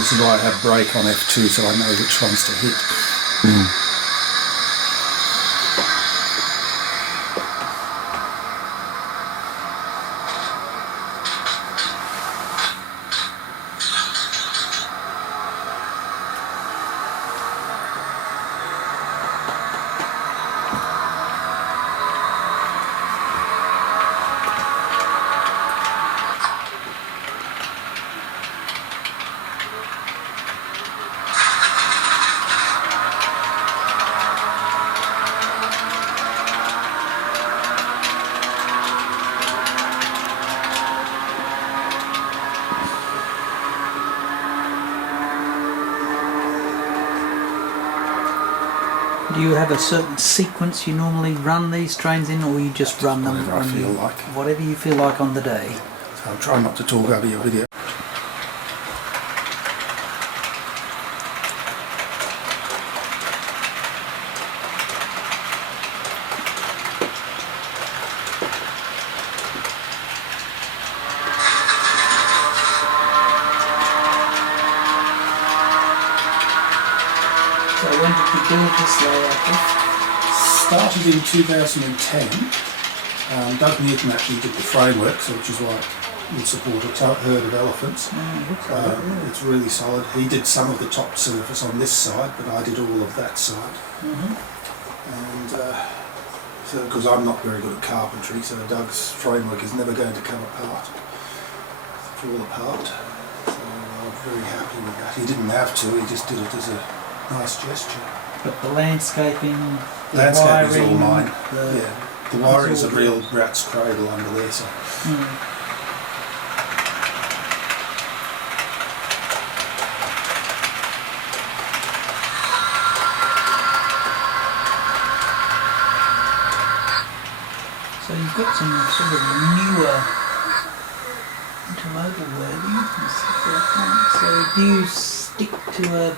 This is why I have brake on F2 so I know which ones to hit. Do you have a certain sequence you normally run these trains in, or you just run them Whatever I feel like. Whatever you feel like on the day? So I'll try not to talk over your video. So when did you build this layout? Started in 2010. Doug Newton actually did the framework, so which is why it would support a herd of elephants. It's really solid. He did some of the top surface on this side, but I did all of that side. And so because I'm not very good at carpentry, so Doug's framework is never going to come apart, fall apart. So I'm very happy with that. He didn't have to, he just did it as a nice gesture. But the landscaping, landscape is all mine. The wiring is a real rat's cradle under there. So. So you've got some sort of newer intermodal wording and stuff like that. So do you stick to a...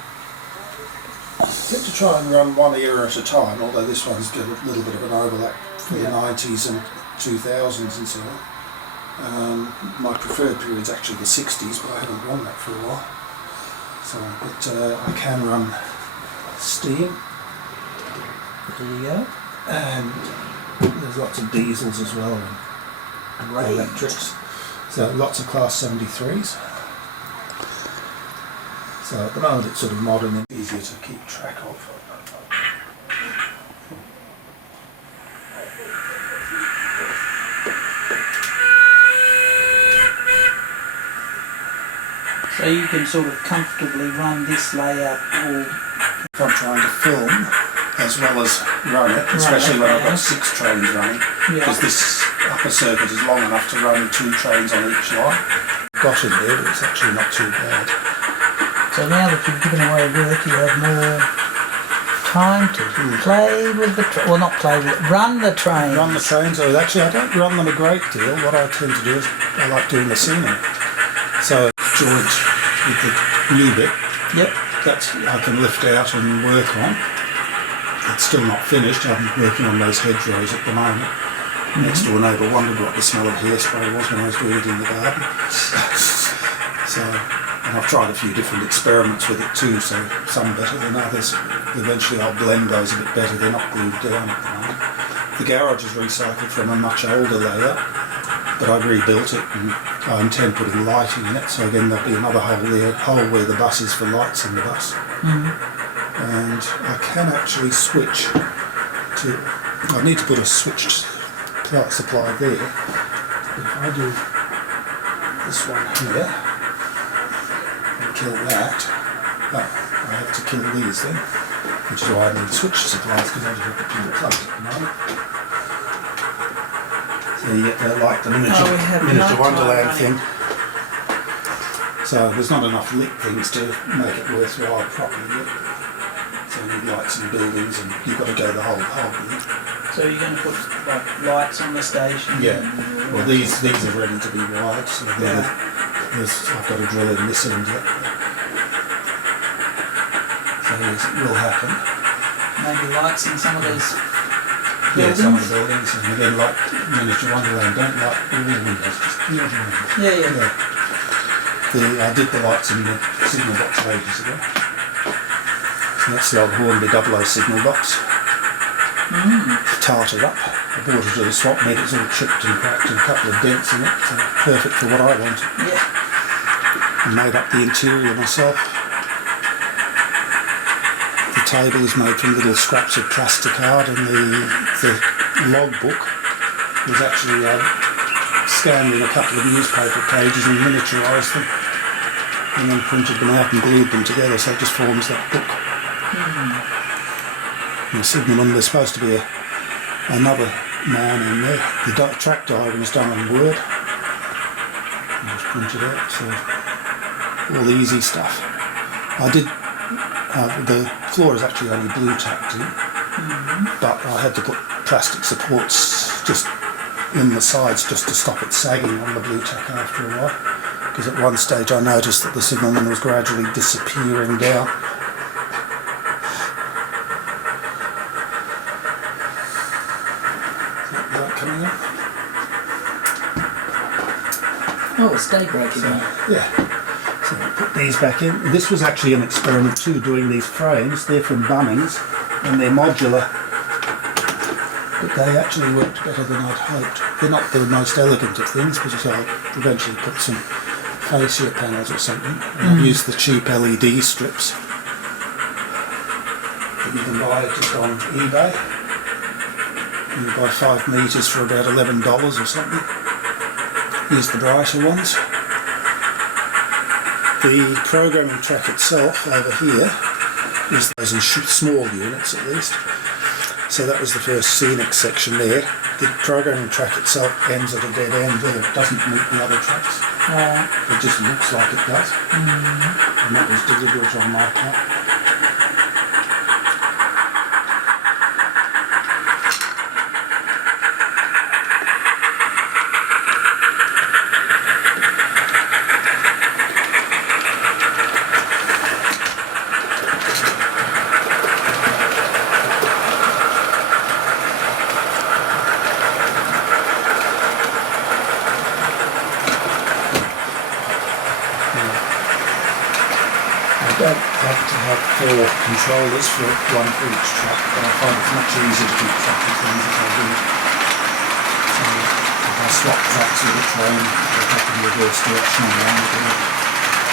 I tend to try and run one era at a time, although this one's got a little bit of an overlap for the 90s and 2000s and so on. My preferred period is actually the 60s, but I haven't run that for a while. So, but I can run steam. There you go. And there's lots of diesels as well and electrics. So lots of class 73s. So at the moment it's sort of modern and easier to keep track of. So you can sort of comfortably run this layout all... If I'm trying to film as well as run it, especially when I've got 6 trains running, because this upper circuit is long enough to run 2 trains on each line. Got in there, but it's actually not too bad. So now that you've given away work, you have more time to play with the well, not play with it, run the trains. Run the trains. Actually, I don't run them a great deal. What I tend to do is I like doing the scenery. So joint with the new bit. That I can lift out and work on. It's still not finished. I'm working on those hedgerows at the moment. Next door neighbour wondered what the smell of hairspray was when I was doing it in the garden. And I've tried a few different experiments with it too, so some better than others. Eventually I'll blend those a bit better, they're not glued down at the moment. The garage is recycled from a much older layout, but I rebuilt it and I intend putting lighting in it, so again there'll be another hole there, where the bus is for lights in the bus. And I can actually switch to, I need to put a switched supply there. If I do this one here, kill that. I have to kill these then, which is why I need switch supplies, because I just have to pull the plug at the moment. So you get the, like the miniature Wonderland thing. So there's not enough lit things to make it worthwhile properly yet. So you need lights in buildings and you've got to go the whole thing. So you're going to put like lights on the station? Yeah. Well, these are ready to be wired, so I've got to drill in this end yet. So yes, it will happen. Maybe lights in some of these buildings? Yeah, some of the buildings, and again, like Miniature Wonderland, don't light all the windows, just the odd windows. Yeah. I did the lights in the signal box ages ago. So that's the old Hornby 00 signal box. Tarted up. I brought it to the swap meet, it's all chipped and cracked and a couple of dents in it, so perfect for what I wanted. Yeah. I made up the interior myself. The table is made from little scraps of plasticard, and the logbook was actually scanned in a couple of newspaper pages and miniaturised them, and then printed them out and glued them together, so it just forms that book. And the signalman, there's supposed to be another man in there. The track diagram was done on Word. I just printed out, so all the easy stuff. I did, the floor is actually only blue tacked in, but I had to put plastic supports just in the sides just to stop it sagging on the blue tack after a while, because at one stage I noticed that the signalman was gradually disappearing down. Coming up. Oh, it's daybreaking. Yeah. So I put these back in. This was actually an experiment too, doing these frames. They're from Bunnings and they're modular, but they actually worked better than I'd hoped. They're not the most elegant of things, because I'll eventually put some fascia panels or something. I've used the cheap LED strips that you can buy just on eBay. You buy 5 metres for about $11 or something. Here's the brighter ones. The programming track itself over here is those in small units at least. So that was the first scenic section there. The programming track itself ends at a dead end there. It doesn't meet the other tracks. It just looks like it does. And that was deliberate on my part. I don't have to have 4 controllers for one for each track, but I find it's much easier to keep track of things if I do it. So if I swap tracks with the train, I go in reverse direction around the road.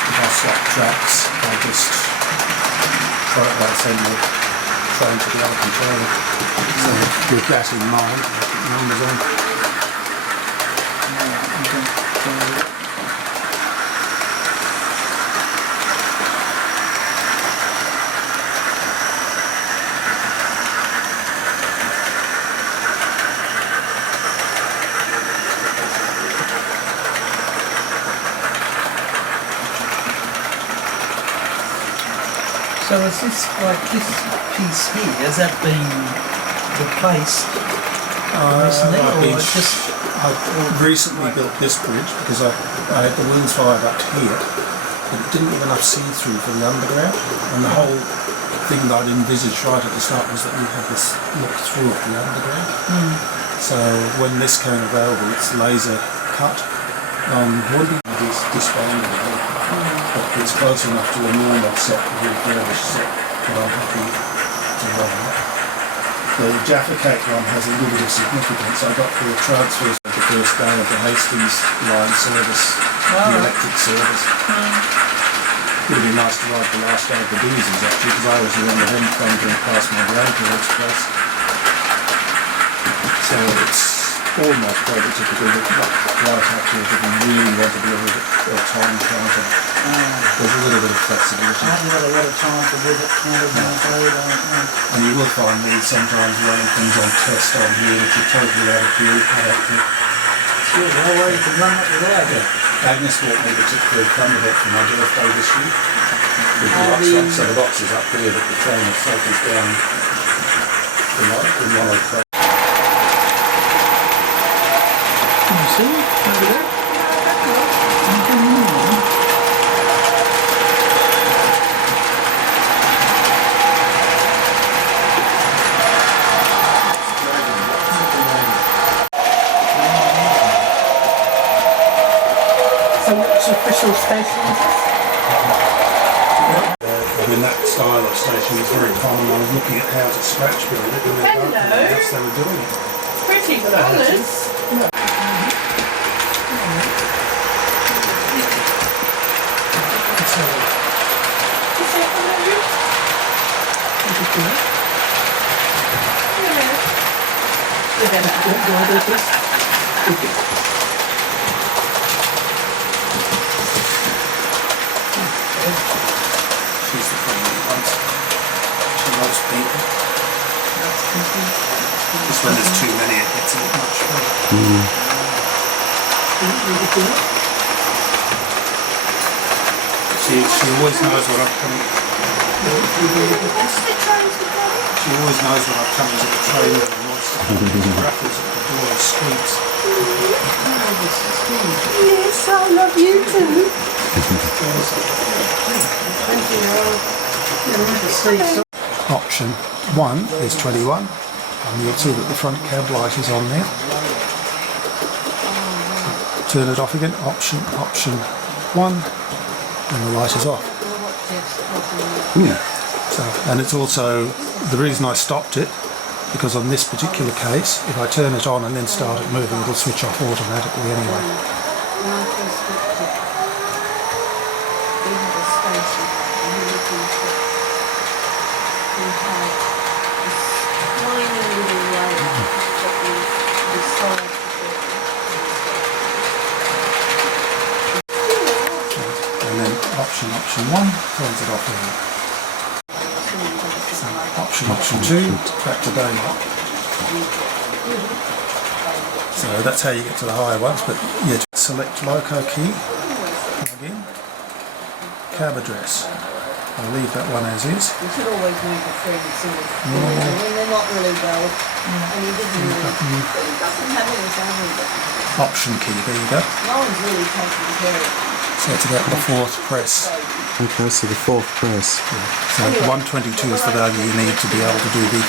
If I swap tracks, I just send the train to the other controller. So with that in mind, I put the numbers on. So is this, like this piece here, has that been replaced recently, or it's just... I recently built this bridge because I had the wings fired up to here, but it didn't have enough see-through for the underground, and the whole thing that I'd envisaged right at the start was that we had this look through at the underground. So when this came available, it's laser cut. Wouldn't be disbanded. But it's close enough to a normal set, a refurbished set, that I'm happy to run that. The Jaffa Cake one has a little bit of significance. I got the transfers of the first day of the Hastings line service, the electric service. It would be nice to ride the last day of the Beezes actually, because I was the one that hadn't gone going past my grandparents' place. So it's almost prototypical, but not quite actually, if you really want to be a little bit time counter. There's a little bit of flexibility. I haven't got a lot of time to visit counted nowadays, I don't know. And you will find these sometimes running things on test on here which are totally out of view. Sure, no way you can run that without it. Agnes bought me the particular Thunderbolt for my birthday this year. With the box up, so the box is up there, but the train itself is down in one of the Can you see it over there? So which official station is this? mean, that style of station is very common. I was looking at how to scratch build it when they were they were doing it. Pretty colours. She's the friendly one. She loves people. Just when there's too many, it gets a bit much fun. She always knows when I'm coming. She always knows when I'm coming to the train and wants to come. She rattles at the door and squeaks. Yes, I love you too. Option 1 is 21, and you'll see that the front cab light is on there. Turn it off again, option 1, and the light is off. So, and it's also the reason I stopped it, because on this particular case, if I turn it on and then start it moving, it'll switch off automatically anyway. And then option 1 turns it off again. So option 2, back to daylight. So that's how you get to the higher ones, but yeah, select loco key, plug in, cab address. I'll leave that one as is. You should always make a friend when they're not really well. And he didn't really, but he doesn't have any family. Option key, there you go. No one's really taking care of him. So it's about the 4th press. Okay, so the 4th press. So 122 is the value you need to be able to do the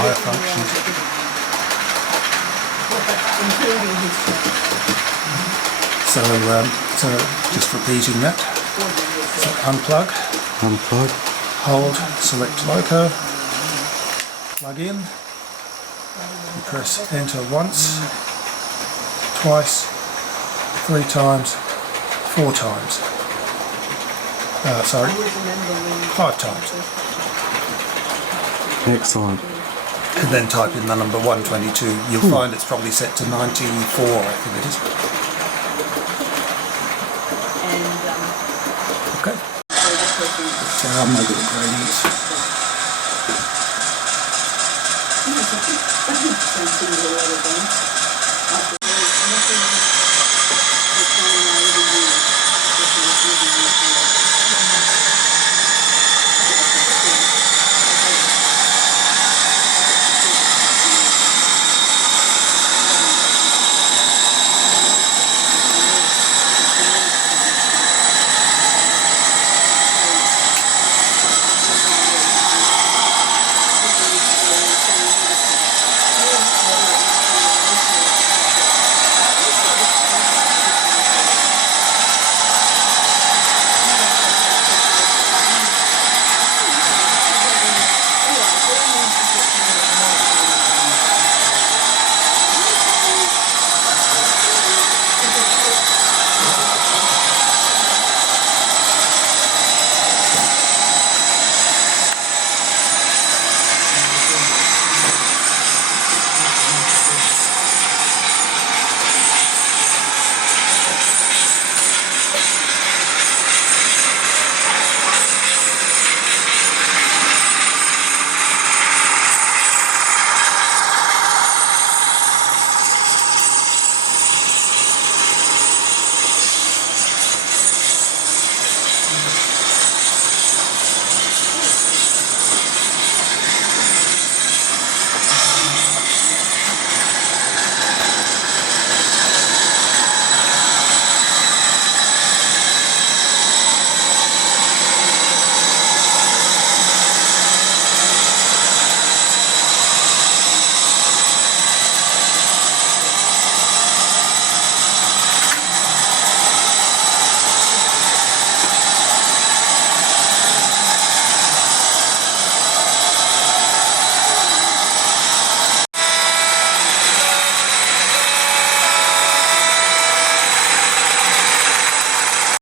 higher functions. Including his So just repeating that. So unplug, hold, select loco, plug in, you press enter once, twice, 3 times, 4 times. 5 times. Excellent. And then type in the number 122. You'll find it's probably set to 94, I think it is. Okay. So I'll make it gradients.